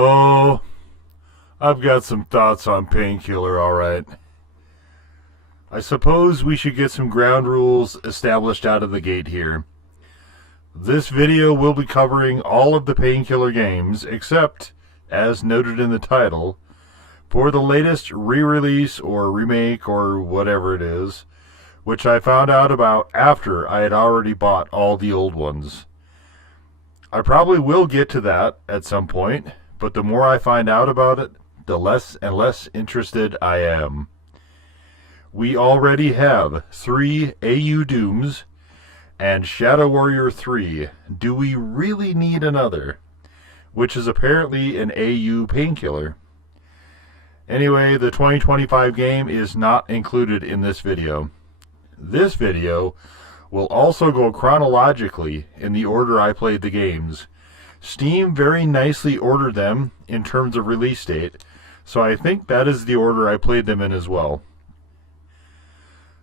Oh, I've got some thoughts on Painkiller, alright. I suppose we should get some ground rules established out of the gate here. This video will be covering all of the Painkiller games, except, as noted in the title, for the latest re-release or remake or whatever it is, which I found out about after I had already bought all the old ones. I probably will get to that at some point, but the more I find out about it, the less and less interested I am. We already have 3 AU Dooms and Shadow Warrior 3. Do we really need another? Which is apparently an AU Painkiller. Anyway, the 2025 game is not included in this video. This video will also go chronologically in the order I played the games. Steam very nicely ordered them in terms of release date, so I think that is the order I played them in as well.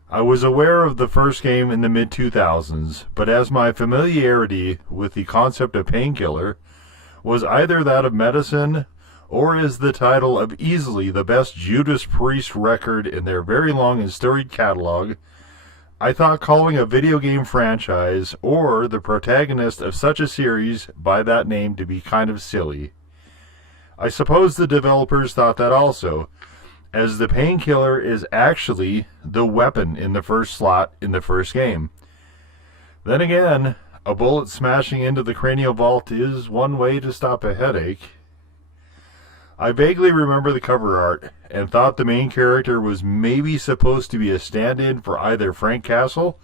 I was aware of the first game in the mid-2000s, but as my familiarity with the concept of Painkiller was either that of medicine or is the title of easily the best Judas Priest record in their very long and storied catalog, I thought calling a video game franchise or the protagonist of such a series by that name to be kind of silly. I suppose the developers thought that also, as the Painkiller is actually the weapon in the first slot in the first game. Then again, a bullet smashing into the cranial vault is one way to stop a headache. I vaguely remember the cover art and thought the main character was maybe supposed to be a stand-in for either Frank Castle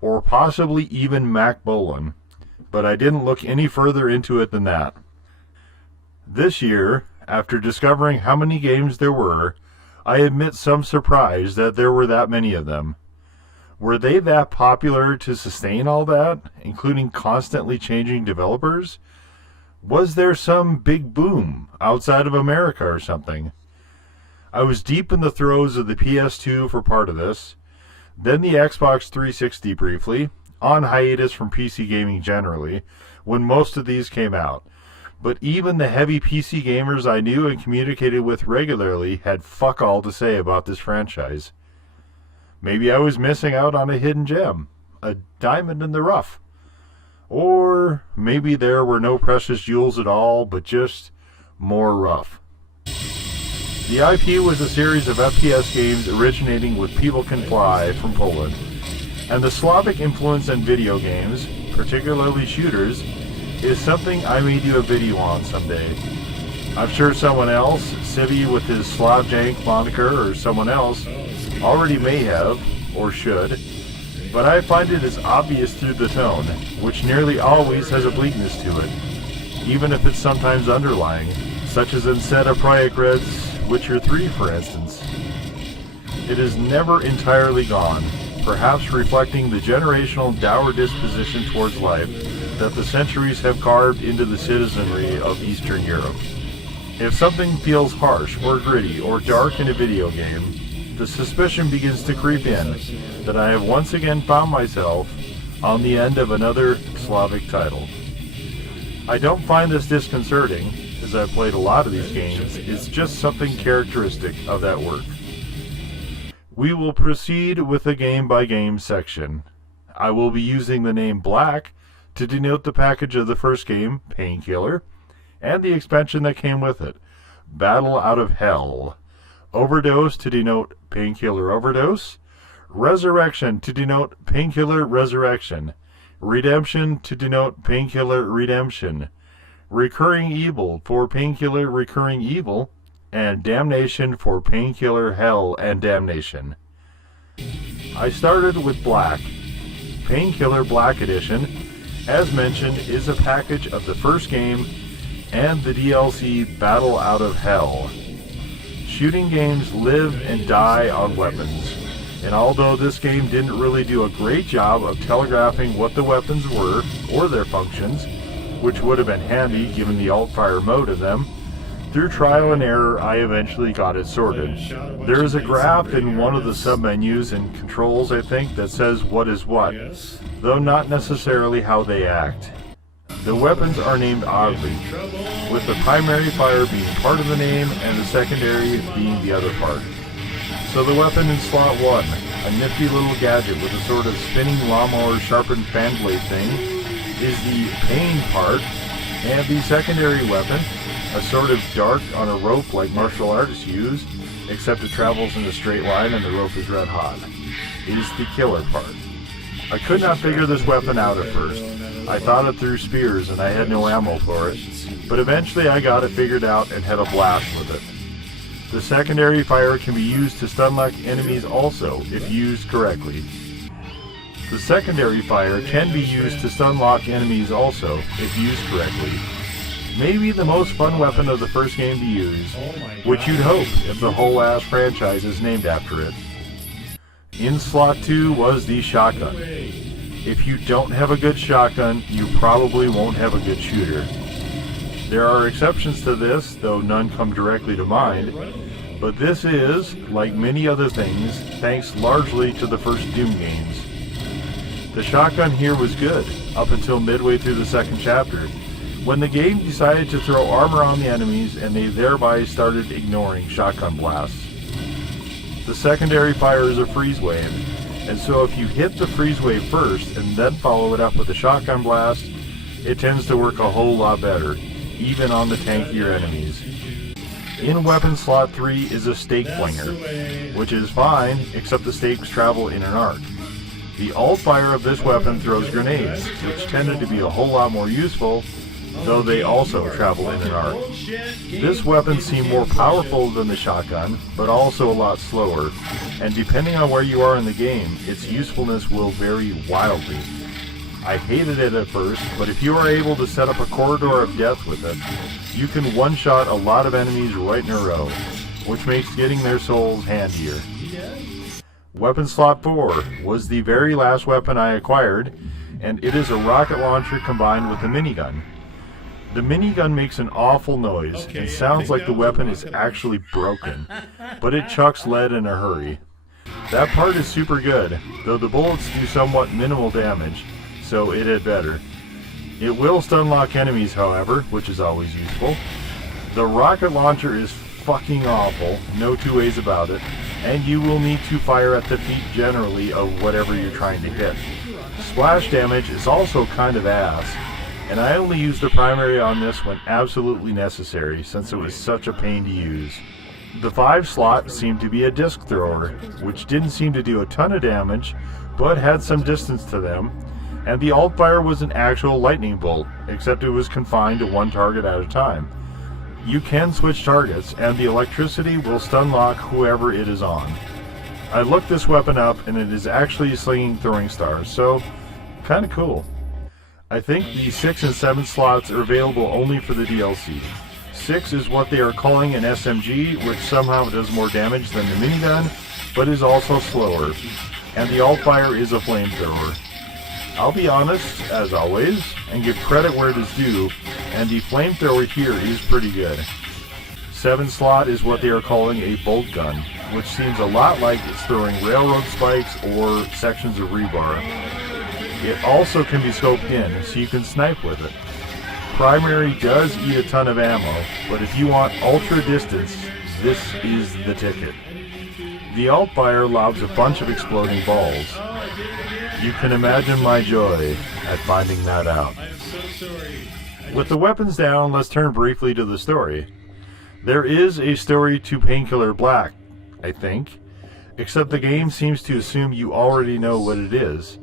or possibly even Mac Bolan, but I didn't look any further into it than that. This year, after discovering how many games there were, I admit some surprise that there were that many of them. Were they that popular to sustain all that, including constantly changing developers? Was there some big boom outside of America or something? I was deep in the throes of the PS2 for part of this, then the Xbox 360 briefly, on hiatus from PC gaming generally, when most of these came out. But even the heavy PC gamers I knew and communicated with regularly had fuck all to say about this franchise. Maybe I was missing out on a hidden gem, a diamond in the rough. Or maybe there were no precious jewels at all, but just more rough. The IP was a series of FPS games originating with People Can Fly from Poland, and the Slavic influence in video games, particularly shooters, is something I may do a video on someday. I'm sure someone else, Civvy with his Slavjank moniker or someone else, already may have, or should, but I find it as obvious through the tone, which nearly always has a bleakness to it, even if it's sometimes underlying, such as in Seta Project's Witcher 3, for instance. It is never entirely gone, perhaps reflecting the generational dour disposition towards life that the centuries have carved into the citizenry of Eastern Europe. If something feels harsh or gritty or dark in a video game, the suspicion begins to creep in that I have once again found myself on the end of another Slavic title. I don't find this disconcerting, as I've played a lot of these games. It's just something characteristic of that work. We will proceed with the game-by-game section. I will be using the name Black to denote the package of the first game, Painkiller, and the expansion that came with it, Battle Out of Hell. Overdose to denote Painkiller Overdose, Resurrection to denote Painkiller Resurrection, Redemption to denote Painkiller Redemption, Recurring Evil for Painkiller Recurring Evil, and Damnation for Painkiller Hell and Damnation. I started with Black. Painkiller Black Edition, as mentioned, is a package of the first game and the DLC Battle Out of Hell. Shooting games live and die on weapons, and although this game didn't really do a great job of telegraphing what the weapons were or their functions, which would have been handy given the alt-fire mode of them, through trial and error I eventually got it sorted. There is a graph in one of the submenus and controls, I think, that says what is what, though not necessarily how they act. The weapons are named oddly, with the primary fire being part of the name and the secondary being the other part. So the weapon in slot 1, a nifty little gadget with a sort of spinning lawnmower sharpened fan blade thing, is the pain part, and the secondary weapon, a sort of dart on a rope like martial artists use, except it travels in a straight line and the rope is red hot, is the killer part. I could not figure this weapon out at first. I thought it through spears and I had no ammo for it, but eventually I got it figured out and had a blast with it. The secondary fire can be used to stun lock enemies also, if used correctly. The secondary fire can be used to stun lock enemies also, if used correctly. Maybe the most fun weapon of the first game to use, which you'd hope if the whole ass franchise is named after it. In slot 2 was the shotgun. If you don't have a good shotgun, you probably won't have a good shooter. There are exceptions to this, though none come directly to mind, but this is, like many other things, thanks largely to the first Doom games. The shotgun here was good, up until midway through the second chapter, when the game decided to throw armor on the enemies and they thereby started ignoring shotgun blasts. The secondary fire is a freeze wave, and so if you hit the freeze wave first and then follow it up with a shotgun blast, it tends to work a whole lot better, even on the tankier enemies. In weapon slot 3 is a stake flinger, which is fine, except the stakes travel in an arc. The alt fire of this weapon throws grenades, which tended to be a whole lot more useful, though they also travel in an arc. This weapon seemed more powerful than the shotgun, but also a lot slower, and depending on where you are in the game, its usefulness will vary wildly. I hated it at first, but if you are able to set up a corridor of death with it, you can one-shot a lot of enemies right in a row, which makes getting their souls handier. Weapon slot 4 was the very last weapon I acquired, and it is a rocket launcher combined with a minigun. The minigun makes an awful noise and sounds like the weapon is actually broken, but it chucks lead in a hurry. That part is super good, though the bullets do somewhat minimal damage, so it had better. It will stun lock enemies, however, which is always useful. The rocket launcher is fucking awful, no two ways about it, and you will need to fire at the feet generally of whatever you're trying to hit. Splash damage is also kind of ass, and I only used the primary on this when absolutely necessary, since it was such a pain to use. The 5 slot seemed to be a disc thrower, which didn't seem to do a ton of damage, but had some distance to them, and the alt fire was an actual lightning bolt, except it was confined to one target at a time. You can switch targets, and the electricity will stun lock whoever it is on. I looked this weapon up, and it is actually slinging throwing stars, so kinda cool. I think the 6 and 7 slots are available only for the DLC. 6 is what they are calling an SMG, which somehow does more damage than the minigun, but is also slower. And the alt fire is a flamethrower. I'll be honest, as always, and give credit where it is due, and the flamethrower here is pretty good. 7 slot is what they are calling a bolt gun, which seems a lot like it's throwing railroad spikes or sections of rebar. It also can be scoped in, so you can snipe with it. Primary does eat a ton of ammo, but if you want ultra distance, this is the ticket. The alt fire lobs a bunch of exploding balls. You can imagine my joy at finding that out. With the weapons down, let's turn briefly to the story. There is a story to Painkiller Black, I think, except the game seems to assume you already know what it is,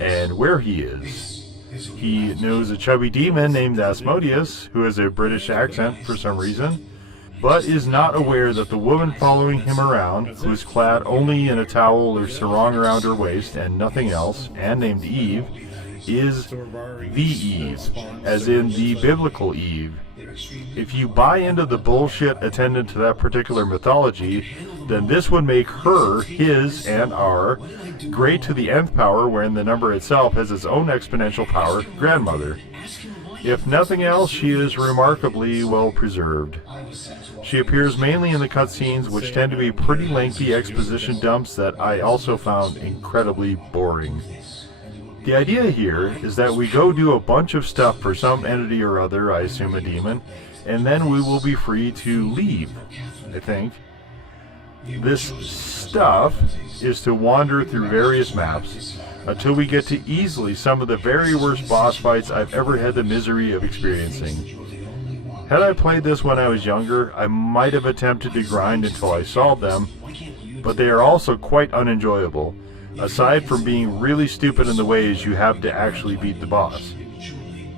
and where he is. He knows a chubby demon named Asmodeus, who has a British accent for some reason, but is not aware that the woman following him around, who is clad only in a towel or sarong around her waist and nothing else, and named Eve, is the Eve, as in the biblical Eve. If you buy into the bullshit attendant to that particular mythology, then this would make her, his, and our great to the nth power, wherein the number itself has its own exponential power, grandmother. If nothing else, she is remarkably well preserved. She appears mainly in the cutscenes, which tend to be pretty lengthy exposition dumps that I also found incredibly boring. The idea here is that we go do a bunch of stuff for some entity or other, I assume a demon, and then we will be free to leave, I think. This stuff is to wander through various maps until we get to easily some of the very worst boss fights I've ever had the misery of experiencing. Had I played this when I was younger, I might have attempted to grind until I solved them, but they are also quite unenjoyable, aside from being really stupid in the ways you have to actually beat the boss.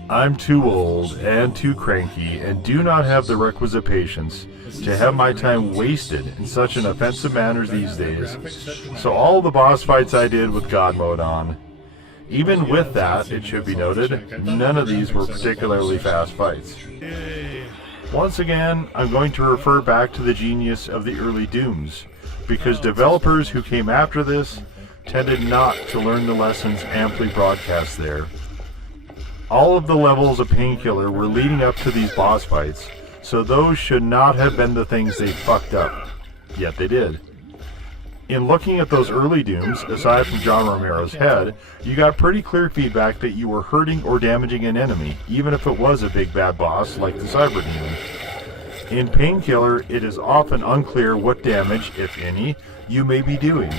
I'm too old and too cranky and do not have the requisite patience to have my time wasted in such an offensive manner these days, so all the boss fights I did with God mode on. Even with that, it should be noted, none of these were particularly fast fights. Once again, I'm going to refer back to the genius of the early Dooms, because developers who came after this tended not to learn the lessons amply broadcast there. All of the levels of Painkiller were leading up to these boss fights, so those should not have been the things they fucked up. Yet they did. In looking at those early Dooms, aside from John Romero's head, you got pretty clear feedback that you were hurting or damaging an enemy, even if it was a big bad boss like the Cyber Demon. In Painkiller, it is often unclear what damage, if any, you may be doing.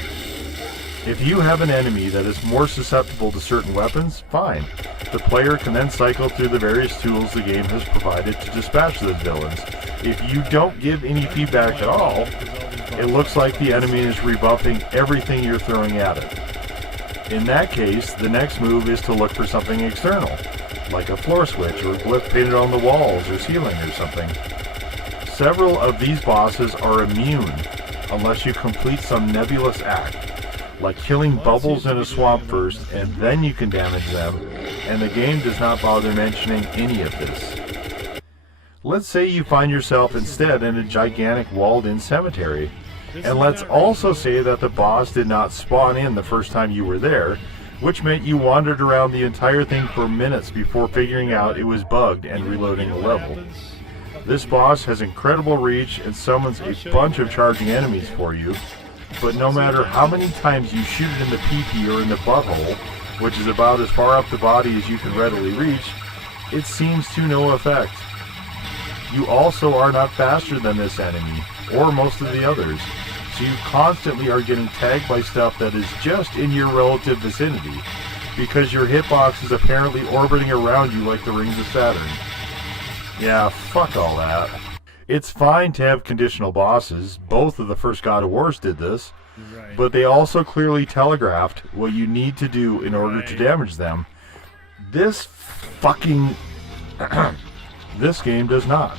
If you have an enemy that is more susceptible to certain weapons, fine. The player can then cycle through the various tools the game has provided to dispatch those villains. If you don't give any feedback at all, it looks like the enemy is rebuffing everything you're throwing at it. In that case, the next move is to look for something external, like a floor switch or a glyph painted on the walls or ceiling or something. Several of these bosses are immune unless you complete some nebulous act, like killing bubbles in a swamp first, and then you can damage them, and the game does not bother mentioning any of this. Let's say you find yourself instead in a gigantic walled-in cemetery, and let's also say that the boss did not spawn in the first time you were there, which meant you wandered around the entire thing for minutes before figuring out it was bugged and reloading the level. This boss has incredible reach and summons a bunch of charging enemies for you, but no matter how many times you shoot it in the pee-pee or in the butthole, which is about as far up the body as you can readily reach, it seems to no effect. You also are not faster than this enemy, or most of the others, so you constantly are getting tagged by stuff that is just in your relative vicinity, because your hitbox is apparently orbiting around you like the rings of Saturn. Yeah, fuck all that. It's fine to have conditional bosses, both of the first God of Wars did this, but they also clearly telegraphed what you need to do in order to damage them. This fucking... this game does not,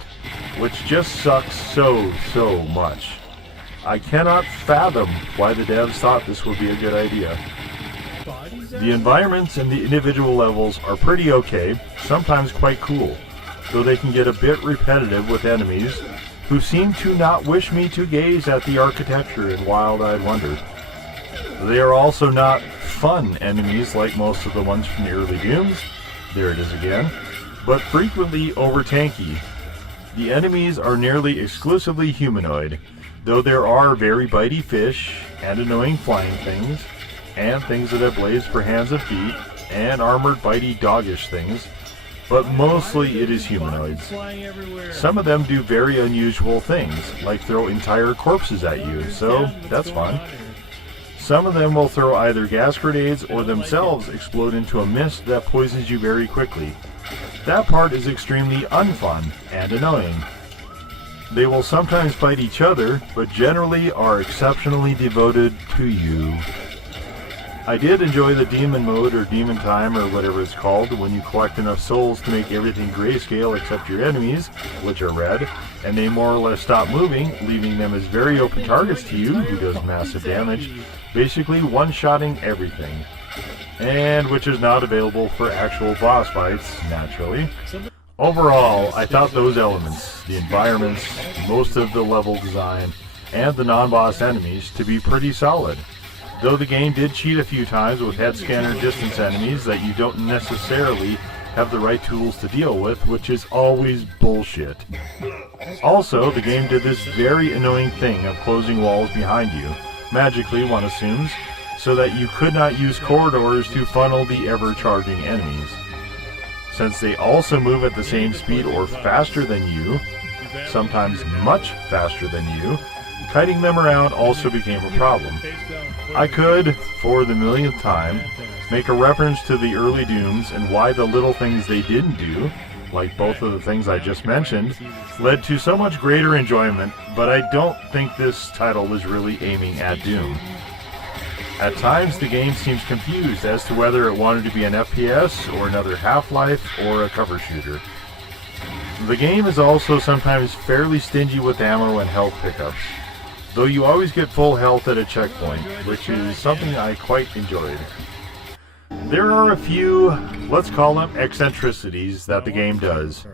which just sucks so much. I cannot fathom why the devs thought this would be a good idea. The environments and the individual levels are pretty okay, sometimes quite cool, though they can get a bit repetitive with enemies who seem to not wish me to gaze at the architecture in wild-eyed wonder. They are also not fun enemies like most of the ones from the early Dooms, there it is again, but frequently over-tanky. The enemies are nearly exclusively humanoid, though there are very bitey fish, and annoying flying things, and things that have blades for hands and feet, and armored bitey doggish things, but mostly it is humanoids. Some of them do very unusual things, like throw entire corpses at you, so that's fun. Some of them will throw either gas grenades or themselves explode into a mist that poisons you very quickly. That part is extremely unfun and annoying. They will sometimes fight each other, but generally are exceptionally devoted to you. I did enjoy the demon mode or demon time or whatever it's called when you collect enough souls to make everything grayscale except your enemies, which are red, and they more or less stop moving, leaving them as very open targets to you, who does massive damage, basically one-shotting everything. And which is not available for actual boss fights, naturally. Overall, I thought those elements, the environments, most of the level design, and the non-boss enemies to be pretty solid. Though the game did cheat a few times with head scanner distance enemies that you don't necessarily have the right tools to deal with, which is always bullshit. Also, the game did this very annoying thing of closing walls behind you, magically one assumes, so that you could not use corridors to funnel the ever-charging enemies. Since they also move at the same speed or faster than you, sometimes much faster than you, kiting them around also became a problem. I could, for the millionth time, make a reference to the early Dooms and why the little things they didn't do, like both of the things I just mentioned, led to so much greater enjoyment, but I don't think this title was really aiming at Doom. At times the game seems confused as to whether it wanted to be an FPS or another Half-Life or a cover shooter. The game is also sometimes fairly stingy with ammo and health pickups, though you always get full health at a checkpoint, which is something I quite enjoyed. There are a few, let's call them eccentricities, that the game does.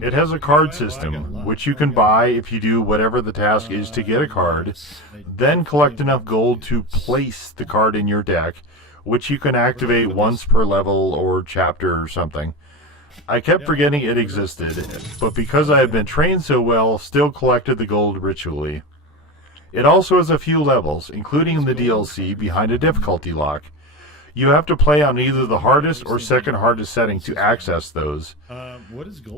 It has a card system, which you can buy if you do whatever the task is to get a card, then collect enough gold to place the card in your deck, which you can activate once per level or chapter or something. I kept forgetting it existed, but because I have been trained so well, still collected the gold ritually. It also has a few levels, including the DLC behind a difficulty lock. You have to play on either the hardest or second hardest setting to access those.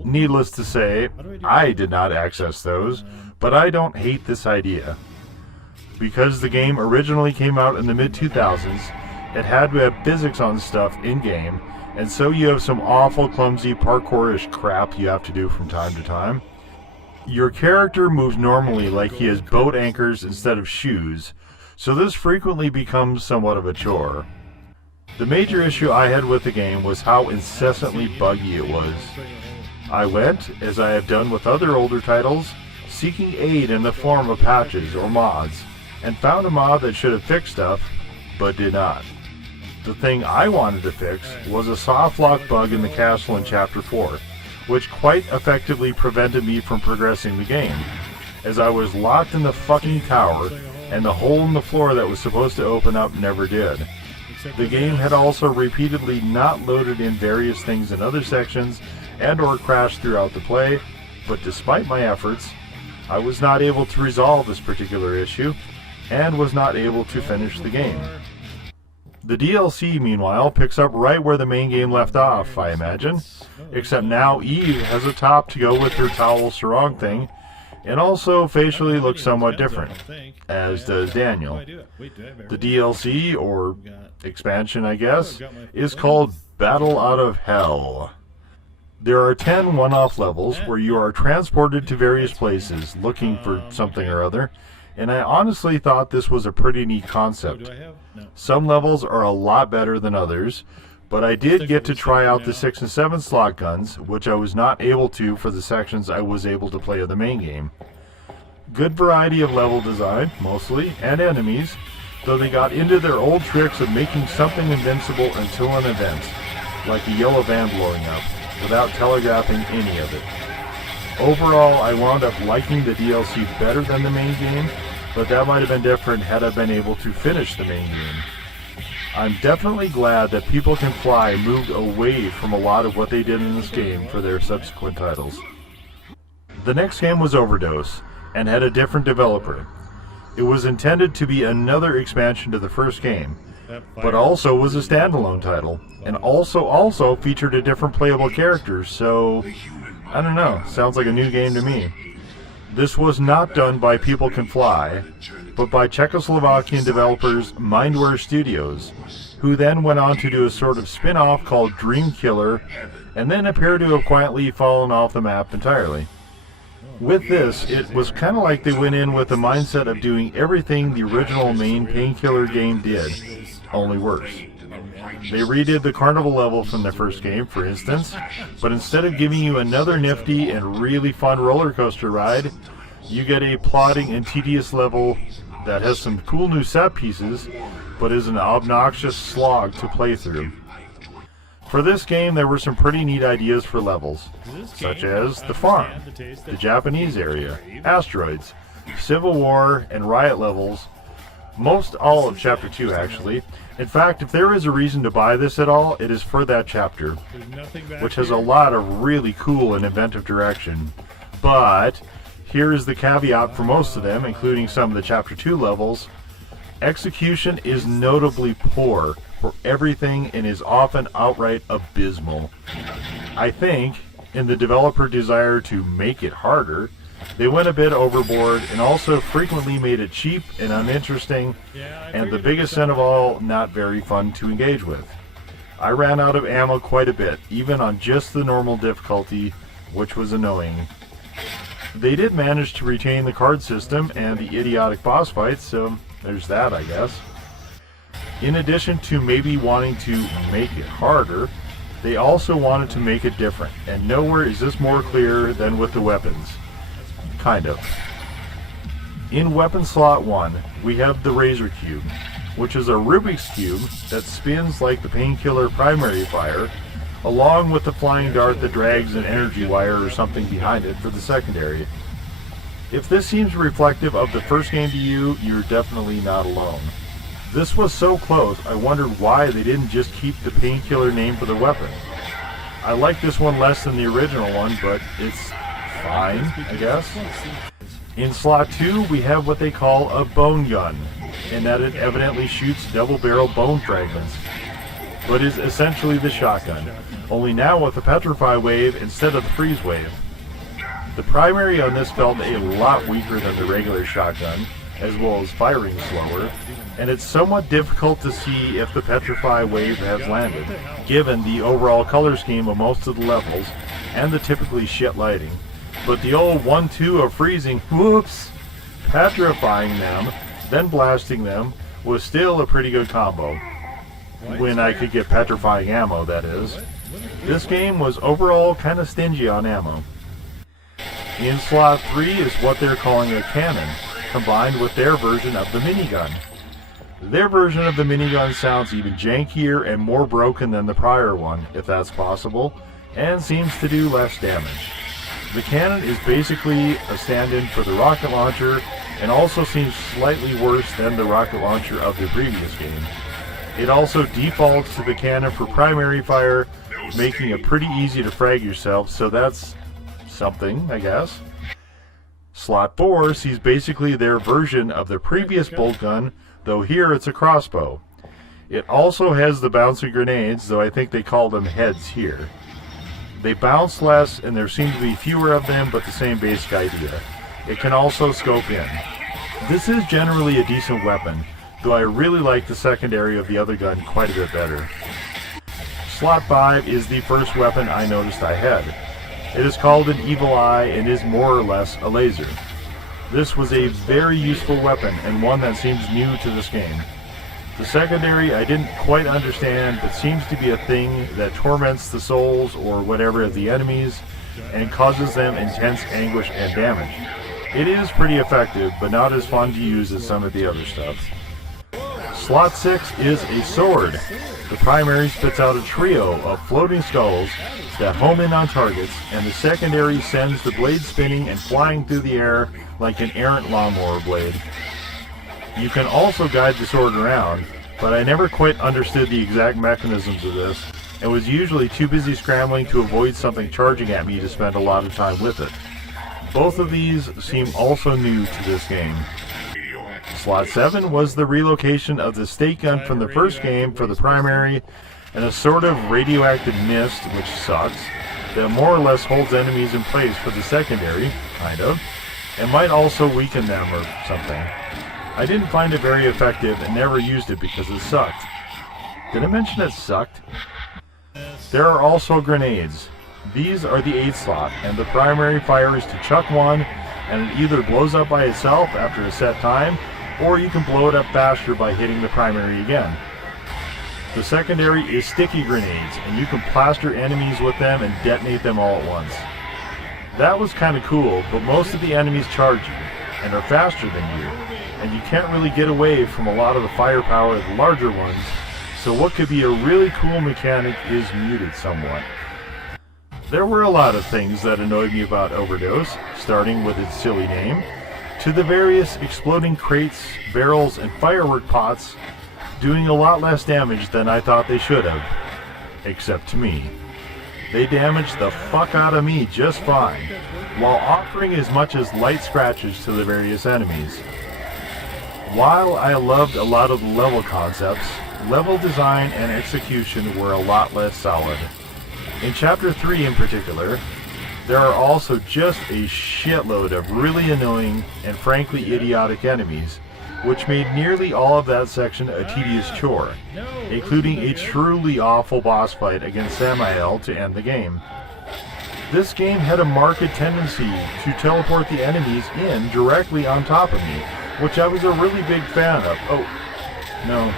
Needless to say, I did not access those, but I don't hate this idea. Because the game originally came out in the mid-2000s, it had to have physics on stuff in-game, and so you have some awful clumsy parkour-ish crap you have to do from time to time. Your character moves normally like he has boat anchors instead of shoes, so this frequently becomes somewhat of a chore. The major issue I had with the game was how incessantly buggy it was. I went, as I have done with other older titles, seeking aid in the form of patches or mods, and found a mod that should have fixed stuff, but did not. The thing I wanted to fix was a soft lock bug in the castle in Chapter 4, which quite effectively prevented me from progressing the game, as I was locked in the fucking tower, and the hole in the floor that was supposed to open up never did. The game had also repeatedly not loaded in various things in other sections and or crashed throughout the play, but despite my efforts, I was not able to resolve this particular issue, and was not able to finish the game. The DLC, meanwhile, picks up right where the main game left off, I imagine, except now Eve has a top to go with her towel sarong thing, and also facially looks somewhat different, as does Daniel. The DLC, or expansion I guess, is called Battle Out of Hell. There are 10 one-off levels where you are transported to various places looking for something or other, and I honestly thought this was a pretty neat concept. Some levels are a lot better than others, but I did get to try out the 6 and 7 slot guns, which I was not able to for the sections I was able to play of the main game. Good variety of level design, mostly, and enemies, though they got into their old tricks of making something invincible until an event, like a yellow van blowing up, without telegraphing any of it. Overall, I wound up liking the DLC better than the main game, but that might have been different had I been able to finish the main game. I'm definitely glad that People Can Fly moved away from a lot of what they did in this game for their subsequent titles. The next game was Overdose, and had a different developer. It was intended to be another expansion to the first game, but also was a standalone title, and also featured a different playable character, so I don't know, sounds like a new game to me. This was not done by People Can Fly, but by Czechoslovakian developers Mindware Studios, who then went on to do a sort of spin-off called Dream Killer, and then appear to have quietly fallen off the map entirely. With this, it was kind of like they went in with the mindset of doing everything the original main Painkiller game did, only worse. They redid the carnival level from the first game, for instance, but instead of giving you another nifty and really fun roller coaster ride, you get a plodding and tedious level that has some cool new set pieces, but is an obnoxious slog to play through. For this game, there were some pretty neat ideas for levels, such as the farm, the Japanese area, asteroids, Civil War, and riot levels, most all of Chapter 2 actually. In fact, if there is a reason to buy this at all, it is for that chapter, which has a lot of really cool and inventive direction. But here is the caveat for most of them, including some of the Chapter 2 levels. Execution is notably poor for everything and is often outright abysmal. I think, in the developer desire to make it harder, they went a bit overboard and also frequently made it cheap and uninteresting, and the biggest sin of all, not very fun to engage with. I ran out of ammo quite a bit, even on just the normal difficulty, which was annoying. They did manage to retain the card system and the idiotic boss fights, so there's that, I guess. In addition to maybe wanting to make it harder, they also wanted to make it different, and nowhere is this more clear than with the weapons. Kind of. In weapon slot 1, we have the Razor Cube, which is a Rubik's Cube that spins like the Painkiller primary fire, along with the flying dart that drags an energy wire or something behind it for the secondary. If this seems reflective of the first game to you, you're definitely not alone. This was so close, I wondered why they didn't just keep the Painkiller name for the weapon. I like this one less than the original one, but it's fine, I guess. In slot 2, we have what they call a bone gun, in that it evidently shoots double-barrel bone fragments, but is essentially the shotgun, only now with the petrify wave instead of the freeze wave. The primary on this felt a lot weaker than the regular shotgun, as well as firing slower, and it's somewhat difficult to see if the petrify wave has landed, given the overall color scheme of most of the levels and the typically shit lighting. But the old 1-2 of freezing, whoops, petrifying them, then blasting them, was still a pretty good combo. When I could get petrifying ammo, that is. This game was overall kinda stingy on ammo. In slot 3 is what they're calling a cannon, combined with their version of the minigun. Their version of the minigun sounds even jankier and more broken than the prior one, if that's possible, and seems to do less damage. The cannon is basically a stand-in for the rocket launcher, and also seems slightly worse than the rocket launcher of the previous game. It also defaults to the cannon for primary fire, making it pretty easy to frag yourself, so that's something, I guess. Slot 4 sees basically their version of the previous bolt gun, though here it's a crossbow. It also has the bouncing grenades, though I think they call them heads here. They bounce less, and there seem to be fewer of them, but the same basic idea. It can also scope in. This is generally a decent weapon, though I really like the secondary of the other gun quite a bit better. Slot 5 is the first weapon I noticed I had. It is called an Evil Eye and is more or less a laser. This was a very useful weapon and one that seems new to this game. The secondary I didn't quite understand, but seems to be a thing that torments the souls or whatever of the enemies and causes them intense anguish and damage. It is pretty effective, but not as fun to use as some of the other stuff. Slot 6 is a sword. The primary spits out a trio of floating skulls that home in on targets, and the secondary sends the blade spinning and flying through the air like an errant lawnmower blade. You can also guide the sword around, but I never quite understood the exact mechanisms of this, and was usually too busy scrambling to avoid something charging at me to spend a lot of time with it. Both of these seem also new to this game. Slot 7 was the relocation of the stake gun from the first game for the primary, and a sort of radioactive mist, which sucks, that more or less holds enemies in place for the secondary, kind of, and might also weaken them or something. I didn't find it very effective and never used it because it sucked. Did I mention it sucked? There are also grenades. These are the 8 slot, and the primary fire is to chuck one, and it either blows up by itself after a set time, or you can blow it up faster by hitting the primary again. The secondary is sticky grenades, and you can plaster enemies with them and detonate them all at once. That was kinda cool, but most of the enemies charge you, and are faster than you, and you can't really get away from a lot of the firepower of the larger ones, so what could be a really cool mechanic is muted somewhat. There were a lot of things that annoyed me about Overdose, starting with its silly name, to the various exploding crates, barrels, and firework pots doing a lot less damage than I thought they should have. Except to me. They damaged the fuck out of me just fine, while offering as much as light scratches to the various enemies. While I loved a lot of the level concepts, level design and execution were a lot less solid. In Chapter 3 in particular, there are also just a shitload of really annoying and frankly idiotic enemies, which made nearly all of that section a tedious chore, including a truly awful boss fight against Samael to end the game. This game had a marked tendency to teleport the enemies in directly on top of me, which I was a really big fan of. Oh, no.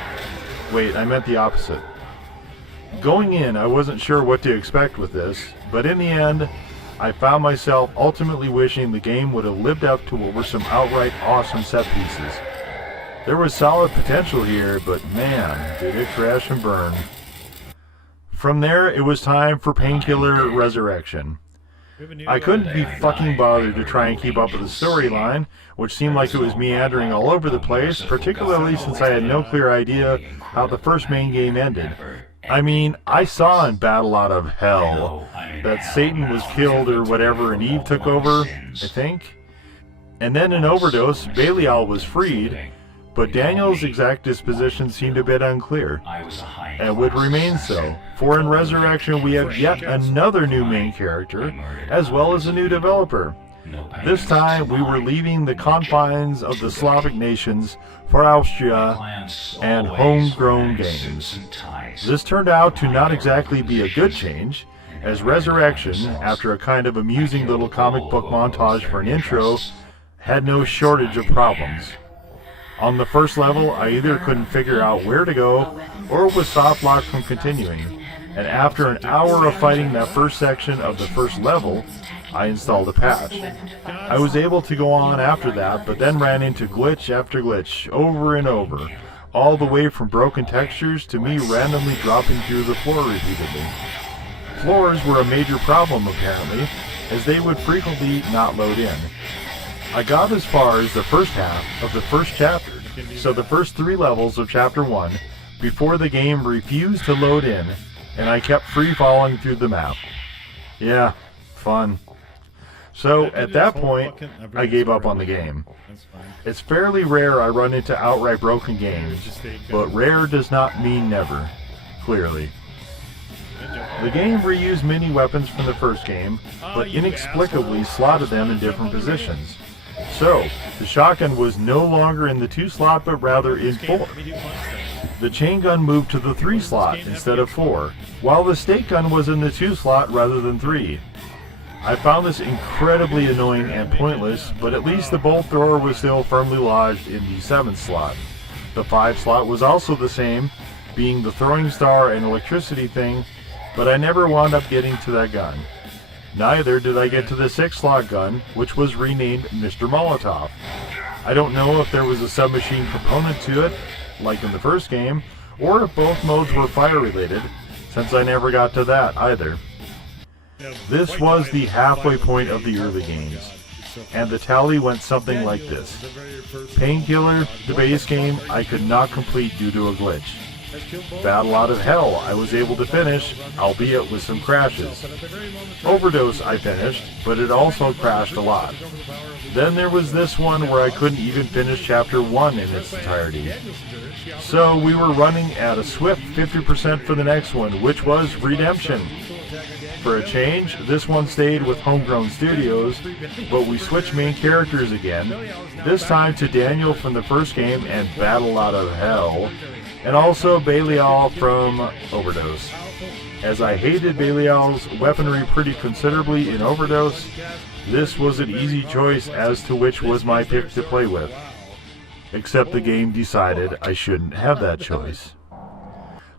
Wait, I meant the opposite. Going in, I wasn't sure what to expect with this, but in the end, I found myself ultimately wishing the game would have lived up to what were some outright awesome set pieces. There was solid potential here, but man, did it crash and burn. From there, it was time for Painkiller Resurrection. I couldn't be fucking bothered to try and keep up with the storyline, which seemed like it was meandering all over the place, particularly since I had no clear idea how the first main game ended. I mean, I saw in Battle Out of Hell that Satan was killed or whatever and Eve took over, I think. And then in Overdose, Belial was freed, but Daniel's exact disposition seemed a bit unclear, and would remain so, for in Resurrection we have yet another new main character, as well as a new developer. This time we were leaving the confines of the Slavic nations for Austria and homegrown games. This turned out to not exactly be a good change, as Resurrection, after a kind of amusing little comic book montage for an intro, had no shortage of problems. On the first level, I either couldn't figure out where to go, or was soft-locked from continuing, and after an hour of fighting that first section of the first level, I installed a patch. I was able to go on after that, but then ran into glitch after glitch, over and over, all the way from broken textures to me randomly dropping through the floor repeatedly. Floors were a major problem apparently, as they would frequently not load in. I got as far as the first half of the first chapter, so the first 3 levels of Chapter 1, before the game refused to load in, and I kept free-falling through the map. Yeah, fun. So, at that point, I gave up on the game. It's fairly rare I run into outright broken games, but rare does not mean never, clearly. The game reused many weapons from the first game, but inexplicably slotted them in different positions. So, the shotgun was no longer in the 2 slot, but rather in 4. The chain gun moved to the 3 slot instead of 4, while the stake gun was in the 2 slot rather than 3. I found this incredibly annoying and pointless, but at least the bolt thrower was still firmly lodged in the 7th slot. The 5 slot was also the same, being the throwing star and electricity thing, but I never wound up getting to that gun. Neither did I get to the 6 slot gun, which was renamed Mr. Molotov. I don't know if there was a submachine component to it, like in the first game, or if both modes were fire related, since I never got to that either. This was the halfway point of the early games, and the tally went something like this. Painkiller, the base game, I could not complete due to a glitch. Battle Out of Hell I was able to finish, albeit with some crashes. Overdose I finished, but it also crashed a lot. Then there was this one where I couldn't even finish Chapter 1 in its entirety. So we were running at a swift 50% for the next one, which was Redemption. For a change, this one stayed with Homegrown Studios, but we switched main characters again, this time to Daniel from the first game and Battle Out of Hell, and also Belial from Overdose. As I hated Belial's weaponry pretty considerably in Overdose, this was an easy choice as to which was my pick to play with. Except the game decided I shouldn't have that choice.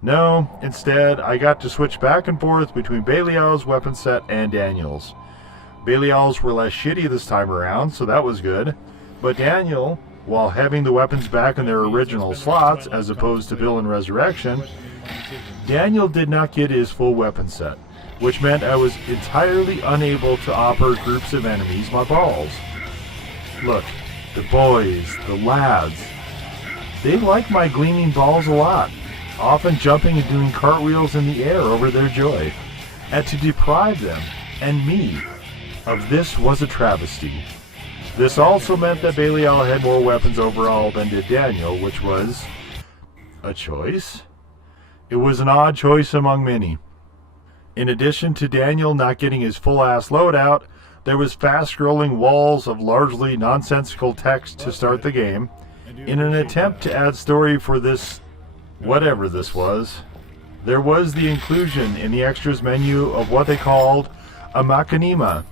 No, instead, I got to switch back and forth between Belial's weapon set and Daniel's. Belial's were less shitty this time around, so that was good, but Daniel, while having the weapons back in their original slots as opposed to Bill in Resurrection, Daniel did not get his full weapon set, which meant I was entirely unable to offer groups of enemies my balls. Look, the boys, the lads, they like my gleaming balls a lot, often jumping and doing cartwheels in the air over their joy, and to deprive them, and me, of this was a travesty. This also meant that Belial had more weapons overall than did Daniel, which was a choice. It was an odd choice among many. In addition to Daniel not getting his full-ass loadout, there was fast-scrolling walls of largely nonsensical text to start the game, in an attempt to add story for this, whatever this was. There was the inclusion in the extras menu of what they called a machinima,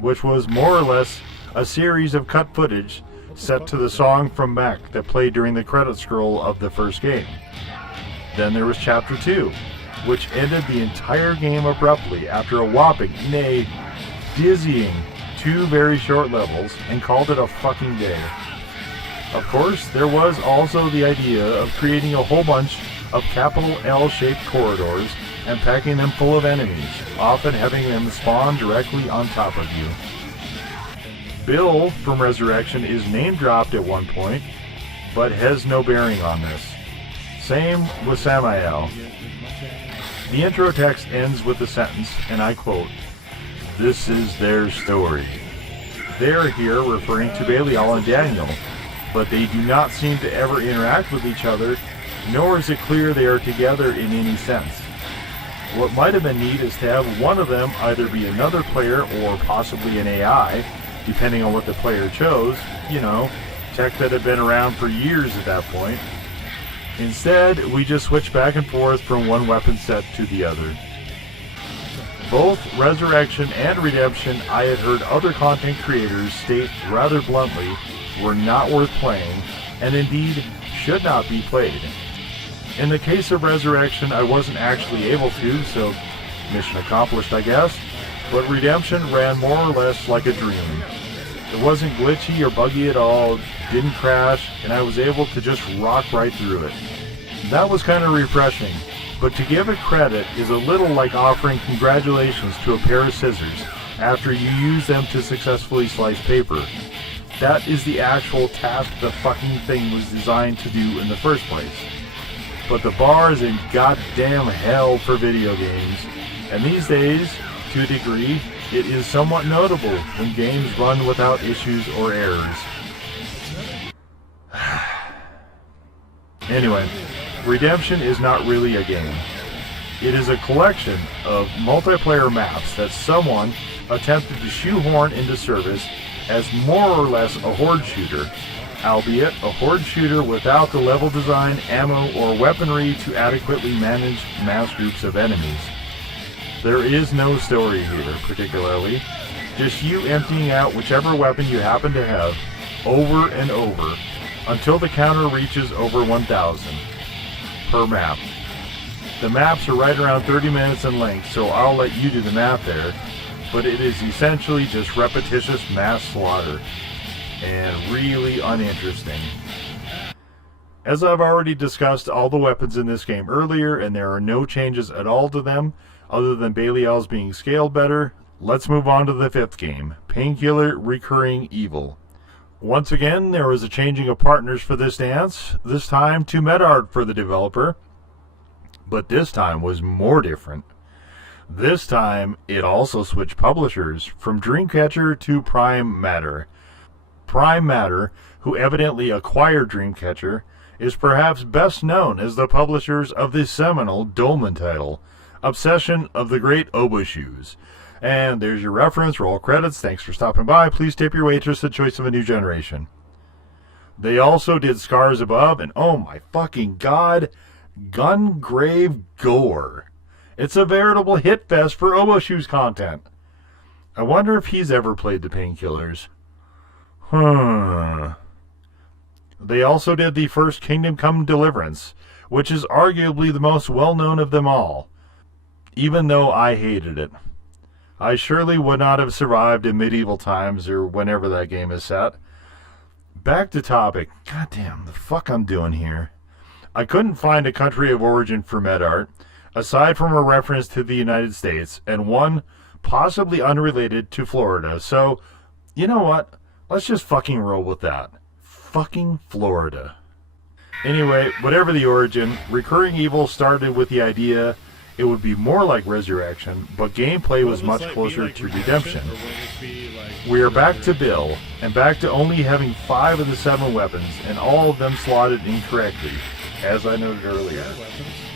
which was more or less a series of cut footage set to the song from Mac that played during the credit scroll of the first game. Then there was Chapter 2, which ended the entire game abruptly after a whopping, nay, dizzying 2 very short levels, and called it a fucking day. Of course, there was also the idea of creating a whole bunch of capital L-shaped corridors and packing them full of enemies, often having them spawn directly on top of you. Bill from Resurrection is name-dropped at one point, but has no bearing on this. Same with Samael. The intro text ends with the sentence, and I quote, "This is their story." They're here referring to Belial and Daniel, but they do not seem to ever interact with each other, nor is it clear they are together in any sense. What might have been neat is to have one of them either be another player or possibly an AI, depending on what the player chose, tech that had been around for years at that point. Instead, we just switch back and forth from one weapon set to the other. Both Resurrection and Redemption, I had heard other content creators state rather bluntly, were not worth playing, and indeed should not be played. In the case of Resurrection, I wasn't actually able to, so mission accomplished, I guess, but Redemption ran more or less like a dream. It wasn't glitchy or buggy at all, didn't crash, and I was able to just rock right through it. That was kind of refreshing, but to give it credit is a little like offering congratulations to a pair of scissors after you use them to successfully slice paper. That is the actual task the fucking thing was designed to do in the first place. But the bar is in goddamn hell for video games, and these days, to a degree, it is somewhat notable when games run without issues or errors. Anyway, Redemption is not really a game. It is a collection of multiplayer maps that someone attempted to shoehorn into service as more or less a horde shooter, albeit a horde shooter without the level design, ammo, or weaponry to adequately manage mass groups of enemies. There is no story here, particularly, just you emptying out whichever weapon you happen to have, over and over, until the counter reaches over 1,000 per map. The maps are right around 30 minutes in length, so I'll let you do the math there, but it is essentially just repetitious mass slaughter, and really uninteresting. As I've already discussed all the weapons in this game earlier, and there are no changes at all to them, other than Belial's being scaled better, let's move on to the 5th game, Painkiller Recurring Evil. Once again, there was a changing of partners for this dance, this time to MedArt for the developer, but this time was more different. This time, it also switched publishers from Dreamcatcher to Prime Matter. Prime Matter, who evidently acquired Dreamcatcher, is perhaps best known as the publishers of the seminal Dolmen title, Obsession of the Great Oboe Shoes. And there's your reference, roll credits, thanks for stopping by, please tip your waitress, the choice of a new generation. They also did Scars Above, and oh my fucking god, Gungrave Gore. It's a veritable hit fest for Oboe Shoes content. I wonder if he's ever played the Painkillers. They also did the first Kingdom Come Deliverance, which is arguably the most well-known of them all, even though I hated it. I surely would not have survived in medieval times or whenever that game is set. Back to topic. Goddamn, the fuck I'm doing here. I couldn't find a country of origin for MedArt, aside from a reference to the United States, and one possibly unrelated to Florida, so, you know what? Let's just fucking roll with that. Fucking Florida. Anyway, whatever the origin, Recurring Evil started with the idea it would be more like Resurrection, but gameplay was much closer to Redemption. We are back to Bill, and back to only having 5 of the 7 weapons, and all of them slotted incorrectly, as I noted earlier.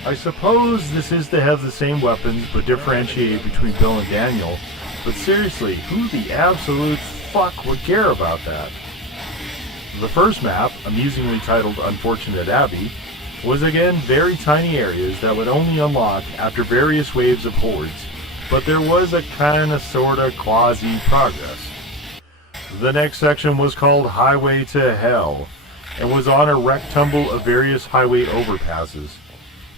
I suppose this is to have the same weapons, but differentiate between Bill and Daniel, but seriously, who the absolute fuck would care about that? The first map, amusingly titled Unfortunate Abbey, was again very tiny areas that would only unlock after various waves of hordes, but there was a kinda sorta quasi progress. The next section was called Highway to Hell, and was on a rectangle of various highway overpasses.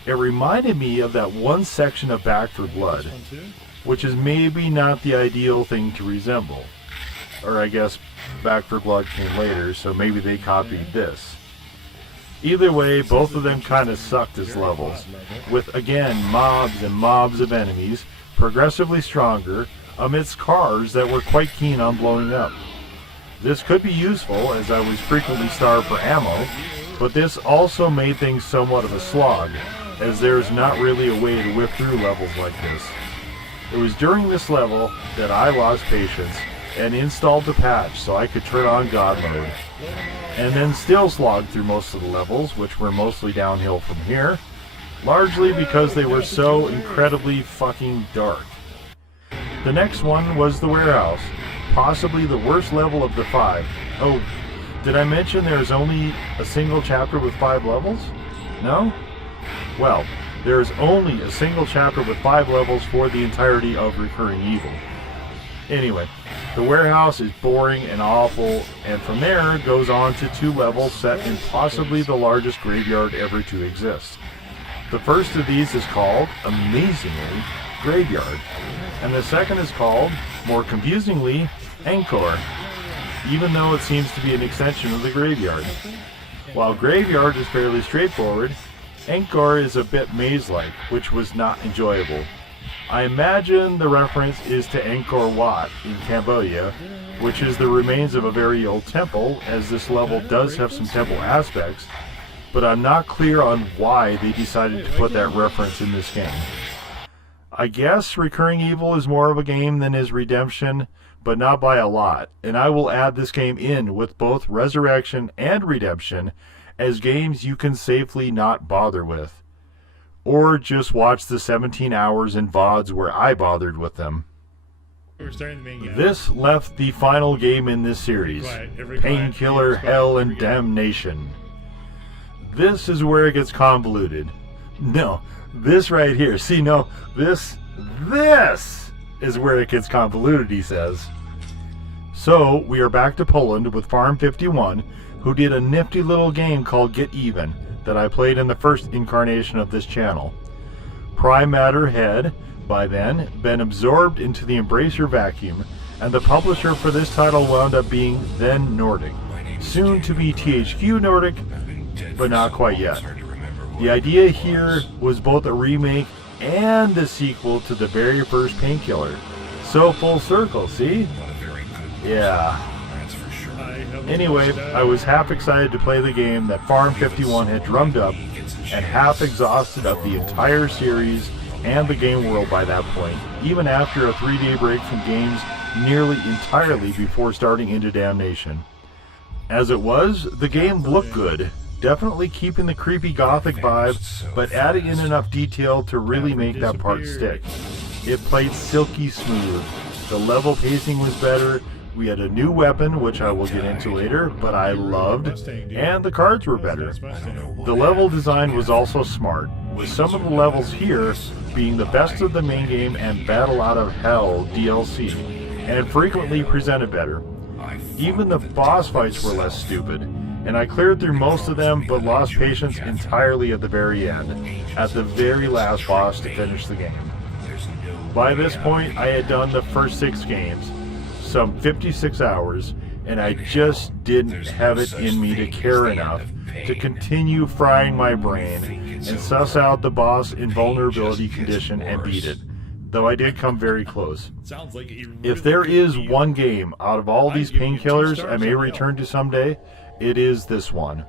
It reminded me of that one section of Back 4 Blood, which is maybe not the ideal thing to resemble. Or I guess Back 4 Blood came later, so maybe they copied this. Either way, both of them kinda sucked as levels, with again mobs and mobs of enemies, progressively stronger, amidst cars that were quite keen on blowing up. This could be useful, as I was frequently starved for ammo, but this also made things somewhat of a slog, as there is not really a way to whip through levels like this. It was during this level that I lost patience and installed the patch so I could turn on God mode, and then still slogged through most of the levels, which were mostly downhill from here, largely because they were so incredibly fucking dark. The next one was the warehouse, possibly the worst level of the 5. Oh, did I mention there is only a single chapter with 5 levels? No? Well, there is only a single chapter with 5 levels for the entirety of Recurring Evil. Anyway, the warehouse is boring and awful, and from there goes on to 2 levels set in possibly the largest graveyard ever to exist. The first of these is called, amazingly, Graveyard, and the second is called, more confusingly, Encore, even though it seems to be an extension of the Graveyard. While Graveyard is fairly straightforward, Encore is a bit maze-like, which was not enjoyable. I imagine the reference is to Angkor Wat in Cambodia, which is the remains of a very old temple, as this level does have some temple aspects, but I'm not clear on why they decided to put that reference in this game. I guess Recurring Evil is more of a game than is Redemption, but not by a lot, and I will add this game in with both Resurrection and Redemption as games you can safely not bother with. Or just watch the 17 hours in VODs where I bothered with them. This left the final game in this series, Painkiller, Hell, and Damnation. This is where it gets convoluted. No, this right here. See, no, this is where it gets convoluted, he says. So, we are back to Poland with Farm 51, who did a nifty little game called Get Even, that I played in the first incarnation of this channel. Prime Matter had, by then, been absorbed into the Embracer vacuum, and the publisher for this title wound up being then Nordic, soon to be THQ Nordic, but not quite yet. The idea here was both a remake and a sequel to the very first Painkiller. So full circle, see? Yeah. Anyway, I was half excited to play the game that Farm 51 had drummed up, and half exhausted of the entire series and the game world by that point, even after a 3-day break from games nearly entirely before starting into Damnation. As it was, the game looked good, definitely keeping the creepy gothic vibe, but adding in enough detail to really make that part stick. It played silky smooth, the level pacing was better, we had a new weapon, which I will get into later, but I loved, and the cards were better. The level design was also smart, with some of the levels here being the best of the main game and Battle Out of Hell DLC, and frequently presented better. Even the boss fights were less stupid, and I cleared through most of them but lost patience entirely at the very end, at the very last boss to finish the game. By this point, I had done the first 6 games, some 56 hours, and I just didn't have it in me to care enough to continue frying my brain and suss out the boss invulnerability condition and beat it, though I did come very close. If there is one game out of all these painkillers I may return to someday, it is this one.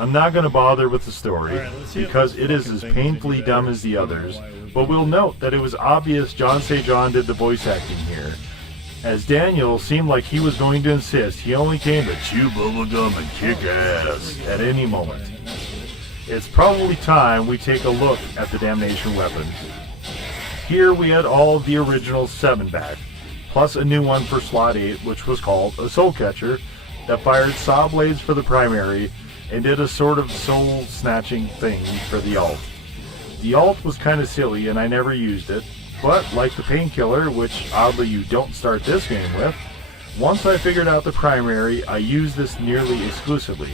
I'm not going to bother with the story, because it is as painfully dumb as the others, but we'll note that it was obvious John St. John did the voice acting here, as Daniel seemed like he was going to insist he only came to chew bubblegum and kick ass at any moment. It's probably time we take a look at the Damnation weapons. Here we had all of the original 7 back, plus a new one for slot 8, which was called a Soul Catcher, that fired saw blades for the primary and did a sort of soul snatching thing for the alt. The alt was kind of silly and I never used it, but like the Painkiller, which oddly you don't start this game with, once I figured out the primary, I used this nearly exclusively.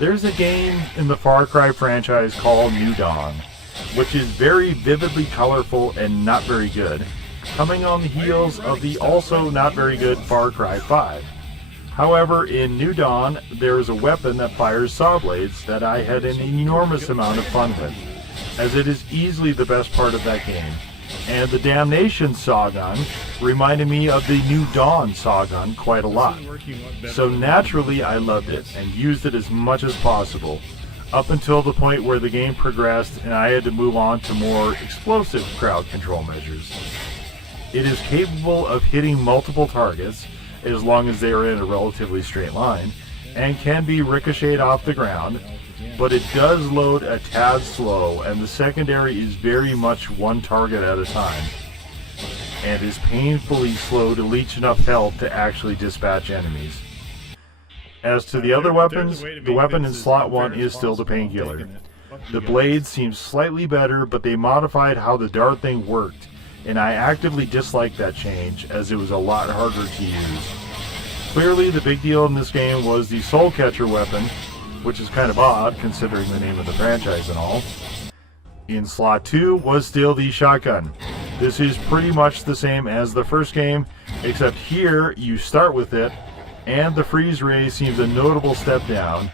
There's a game in the Far Cry franchise called New Dawn, which is very vividly colorful and not very good, coming on the heels of the also not very good Far Cry 5. However, in New Dawn, there is a weapon that fires saw blades that I had an enormous amount of fun with, as it is easily the best part of that game. And the Damnation saw gun reminded me of the New Dawn saw gun quite a lot. So naturally I loved it and used it as much as possible, up until the point where the game progressed and I had to move on to more explosive crowd control measures. It is capable of hitting multiple targets, as long as they are in a relatively straight line, and can be ricocheted off the ground, but it does load a tad slow, and the secondary is very much one target at a time, and is painfully slow to leech enough health to actually dispatch enemies. As to the other weapons, the weapon in slot 1 is still the Painkiller. The blade seems slightly better, but they modified how the dart thing worked, and I actively disliked that change, as it was a lot harder to use. Clearly the big deal in this game was the Soul Catcher weapon, which is kind of odd considering the name of the franchise and all. In slot 2 was still the shotgun. This is pretty much the same as the first game, except here you start with it, and the freeze ray seems a notable step down,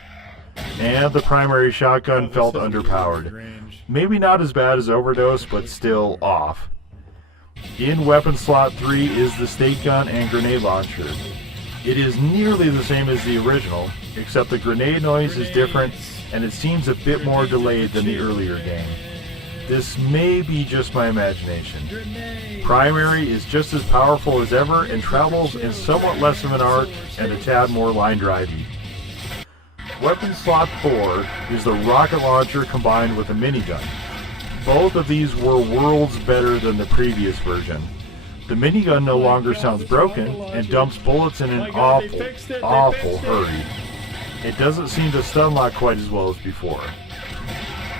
and the primary shotgun felt underpowered. Maybe not as bad as Overdose, but still off. In weapon slot 3 is the stake gun and grenade launcher. It is nearly the same as the original, except the grenade noise is different and it seems a bit more delayed than the earlier game. This may be just my imagination. Primary is just as powerful as ever and travels in somewhat less of an arc and a tad more line drivey. Weapon slot 4 is the rocket launcher combined with a minigun. Both of these were worlds better than the previous version. The minigun no longer sounds broken and dumps bullets in an awful hurry. It doesn't seem to stun lock quite as well as before.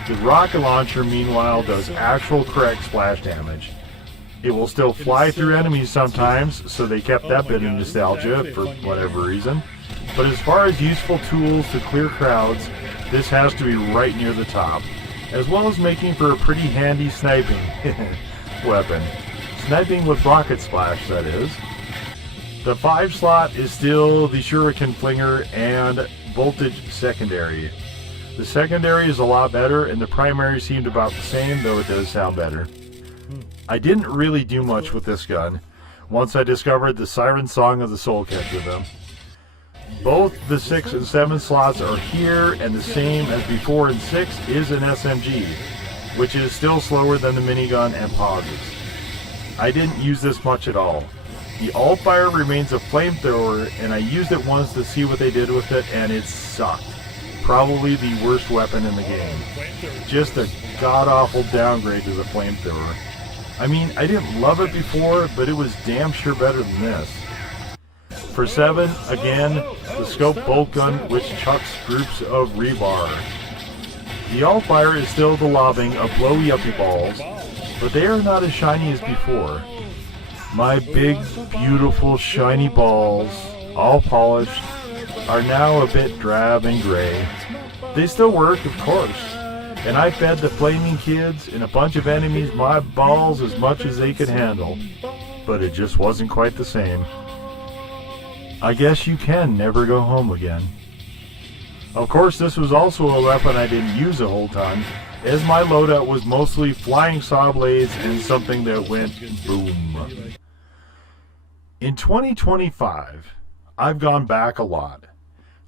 The rocket launcher, meanwhile, does actual correct splash damage. It will still fly through enemies sometimes, so they kept that bit of nostalgia for whatever reason. But as far as useful tools to clear crowds, this has to be right near the top, as well as making for a pretty handy sniping weapon. Sniping with rocket splash, that is. The 5 slot is still the shuriken flinger and voltage secondary. The secondary is a lot better and the primary seemed about the same, though it does sound better. I didn't really do much with this gun once I discovered the siren song of the Soul Catcher though. Both the 6 and 7 slots are here, and the same as before in 6 is an SMG, which is still slower than the minigun and pauses. I didn't use this much at all. The alt-fire remains a flamethrower, and I used it once to see what they did with it, and it sucked. Probably the worst weapon in the game. Just a god-awful downgrade to the flamethrower. I mean, I didn't love it before, but it was damn sure better than this. For 7, again, the scope bolt gun, which chucks groups of rebar. The alt-fire is still the lobbing of blowy-uppy balls, but they are not as shiny as before. My big, beautiful, shiny balls, all polished, are now a bit drab and gray. They still work, of course, and I fed the flaming kids and a bunch of enemies my balls as much as they could handle, but it just wasn't quite the same. I guess you can never go home again. Of course, this was also a weapon I didn't use a whole ton, as my loadout was mostly flying saw blades and something that went boom. In 2025, I've gone back a lot.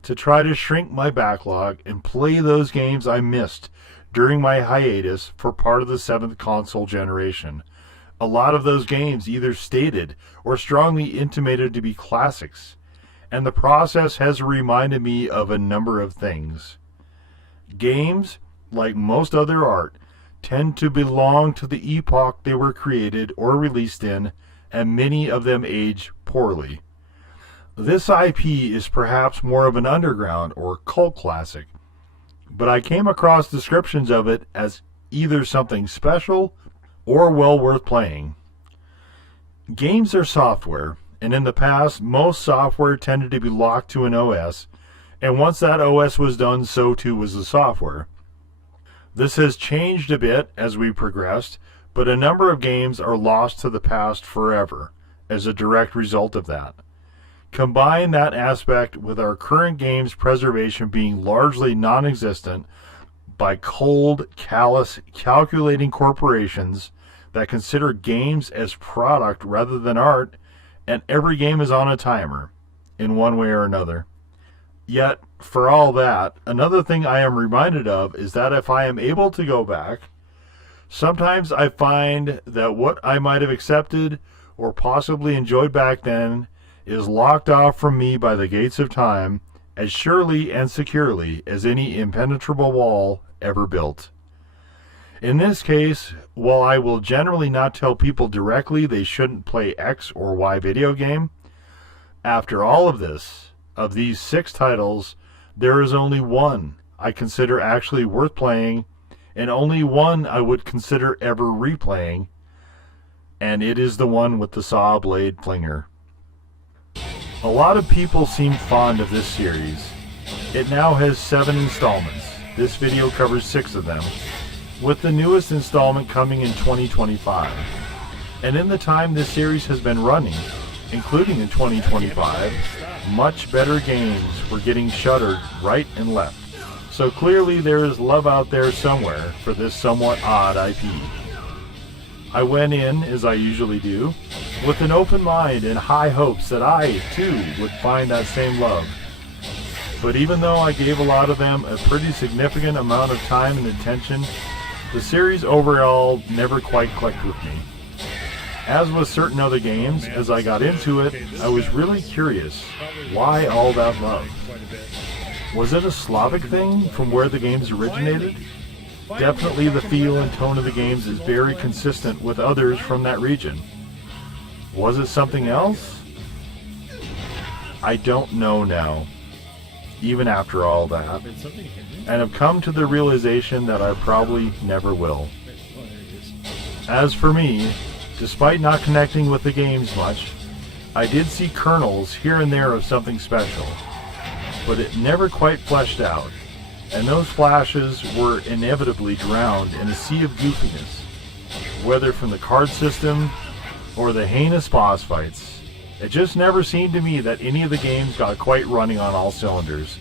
to try to shrink my backlog and play those games I missed during my hiatus for part of the 7th console generation. A lot of those games either stated or strongly intimated to be classics, and the process has reminded me of a number of things. Games, like most other art, tend to belong to the epoch they were created or released in, and many of them age poorly. This IP is perhaps more of an underground or cult classic, but I came across descriptions of it as either something special or well worth playing. Games are software, and in the past, most software tended to be locked to an OS, and once that OS was done, so too was the software. This has changed a bit as we progressed, but a number of games are lost to the past forever as a direct result of that. Combine that aspect with our current games preservation being largely non-existent by cold, callous, calculating corporations that consider games as product rather than art, and every game is on a timer, in one way or another. Yet, for all that, another thing I am reminded of is that if I am able to go back, sometimes I find that what I might have accepted or possibly enjoyed back then is locked off from me by the gates of time as surely and securely as any impenetrable wall ever built. In this case, while I will generally not tell people directly they shouldn't play X or Y video game, after all of this, of these 6 titles, there is only one I consider actually worth playing, and only one I would consider ever replaying, and it is the one with the saw blade flinger. A lot of people seem fond of this series. It now has 7 installments. This video covers 6 of them, with the newest installment coming in 2025. And in the time this series has been running, including in 2025, much better games were getting shuttered right and left. So clearly there is love out there somewhere for this somewhat odd IP. I went in, as I usually do, with an open mind and high hopes that I, too, would find that same love. But even though I gave a lot of them a pretty significant amount of time and attention, the series overall never quite clicked with me. As with certain other games, as I got into it, I was really curious, why all that love? Was it a Slavic thing from where the games originated? Definitely the feel and tone of the games is very consistent with others from that region. Was it something else? I don't know now, even after all that, and have come to the realization that I probably never will. As for me, despite not connecting with the games much, I did see kernels here and there of something special, but it never quite fleshed out, and those flashes were inevitably drowned in a sea of goofiness, whether from the card system or the heinous boss fights. It just never seemed to me that any of the games got quite running on all cylinders,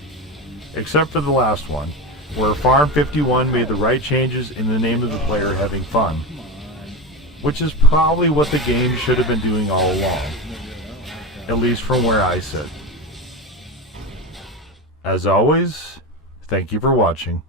except for the last one, where Farm 51 made the right changes in the name of the player having fun, which is probably what the game should have been doing all along, at least from where I sit. As always, thank you for watching.